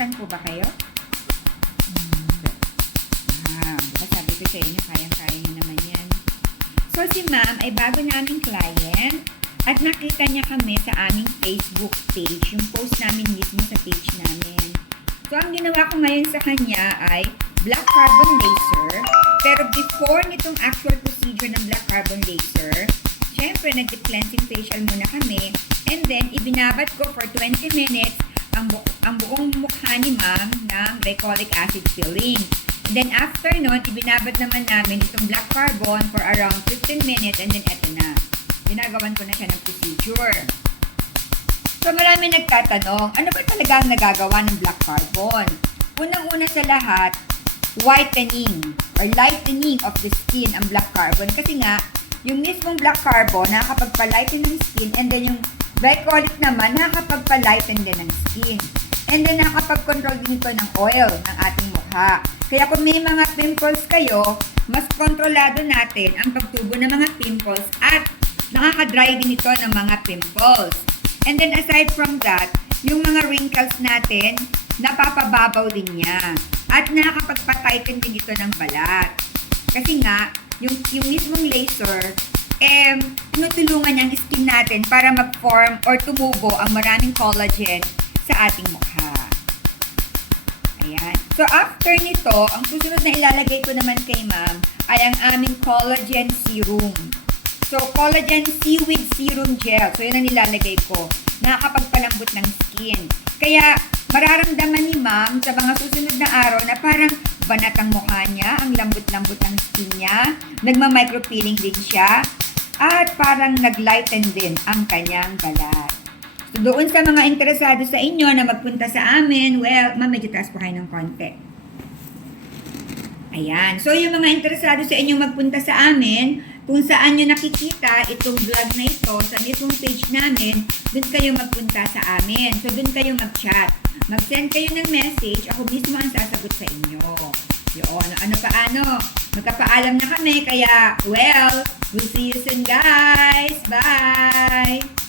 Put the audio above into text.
nasasaktan po ba kayo? Diba sabi ko sa inyo, kayang-kaya nyo naman yan. So, si ma'am ay bago naming client at nakita niya kami sa aming Facebook page, yung post namin mismo sa page namin. So, ang ginawa ko ngayon sa kanya ay black carbon laser. Pero before nitong actual procedure ng black carbon laser, syempre, nag-cleansing facial muna kami. And then, ibinabat ko for 20 minutes ang buong mukha ni ma'am ng glycolic acid filling. And then, after nun, ibinabat naman namin itong black carbon for around 15 minutes. And then, eto na. Ginagawan ko na siya ng procedure. So, marami nagtatanong, ano ba talaga ang nagagawa ng black carbon? Unang-una sa lahat, whitening or lightening of the skin ang black carbon. Kasi nga, yung mismong black carbon nakakapagpa-lighten ng skin, and then yung glycolic naman nakakapagpa-lighten din ng skin. And then nakakapag-control din ito ng oil ng ating mukha. Kaya kung may mga pimples kayo, mas kontrolado natin ang pagtubo ng mga pimples at nakaka-dry din ito ng mga pimples. And then aside from that, yung mga wrinkles natin, napapababaw din niya. At nakakapagpa-tighten din ito ng balat. Kasi nga, yung mismong laser, tinutulungan niya ang skin natin para mag-form or tumubo ang maraming collagen sa ating mukha. Ayan. So, after nito, ang susunod na ilalagay ko naman kay ma'am ay ang aming collagen serum. So, collagen seaweed serum gel. So, yun ang nilalagay ko. Nakakapagpalambot ng skin. Kaya, mararamdaman ni ma'am sa mga susunod na araw na parang banat ang mukha niya, ang lambot-lambot ng skin niya, nagma-micropeeling din siya, at parang nag-lighten din ang kanyang balat. So, doon sa mga interesado sa inyo na magpunta sa amin, well, ma'am, medyo taas po kayo ng konti. Ayan. So, yung mga interesado sa inyo magpunta sa amin, kung saan nyo nakikita itong vlog na ito sa mismong page namin, doon kayo magpunta sa amin. So, doon kayo mag-chat. Mag-send kayo ng message, ako mismo ang sasagot sa inyo. Yun, paano? Magkapaalam na kami, kaya, well, we'll see you soon, guys. Bye!